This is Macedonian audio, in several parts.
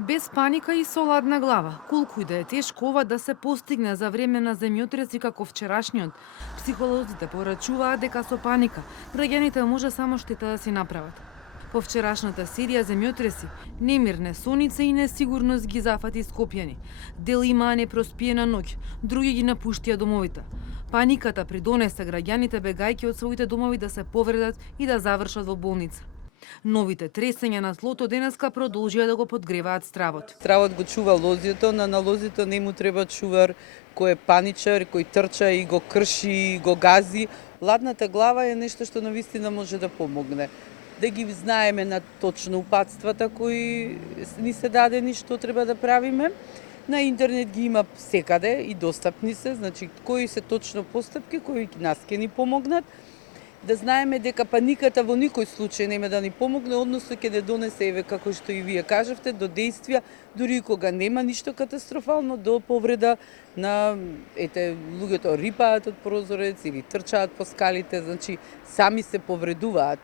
Без паника и со ладна глава, колку и да е тешко ова да се постигне за време на земјотреси како вчерашниот, психолозите порачуваат дека со паника граѓаните може само штета да си направат. По вчерашната серија земјотреси, немир, несоница и несигурност ги зафати Скопјани. Дел имаа непроспиена ноќ, други ги напуштија домовите. Паниката придонесе граѓаните бегајќи од своите домови да се повредат и да завршат во болница. Новите тресења на тлото денеска продолжија да го подгреваат стравот. Стравот го чува лозјето, но на лозјето не му треба чувар кој е паничар, кој трча и го крши, и го гази. Ладната глава е нешто што навистина може да помогне. Да ги знаеме на точно упатствата кои ни се дадени што треба да правиме. На интернет ги има секаде и достапни се, значи кои се точно постапки кои нас ќе ни помогнат. Да знаеме дека паниката во никој случај нема да ни помогне, односно ќе не донесе, еве како што и вие кажавте, до действија, дури и кога нема ништо катастрофално, до повреда на луѓето рипаат од прозорец или трчаат по скалите, значи сами се повредуваат.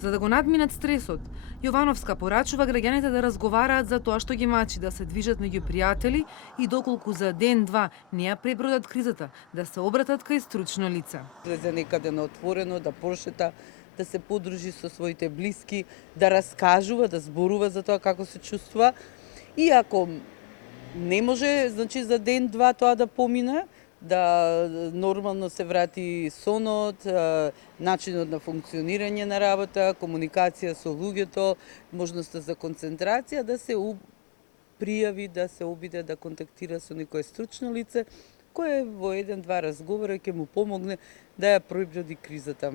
За да го надминат стресот, Јовановска порачува граѓаните да разговараат за тоа што ги мачи, да се движат меѓу пријатели и доколку за ден-два не ја пребродат кризата, да се обратат кај стручно лице. Излезе некаде на отворено, да прошета, да се подружи со своите блиски, да раскажува, да зборува за тоа како се чувствува. И ако не може, значи за ден-два тоа да помине, да нормално се врати сонот, начинот на функционирање на работа, комуникација со луѓето, можноста за концентрација, да се пријави, да се обиде да контактира со некое стручно лице, кое во еден-два разговора ќе му помогне да ја преброди кризата.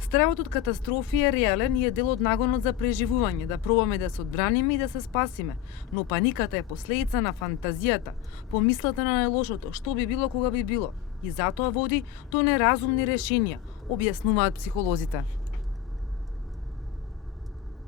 Стравот од катастрофи е реален и е дел од нагонот за преживување, да пробаме да се одбраниме и да се спасиме. Но паниката е последица на фантазијата, помислата на најлошото, што би било кога би било. И затоа води до неразумни решенија, објаснуваат психолозите.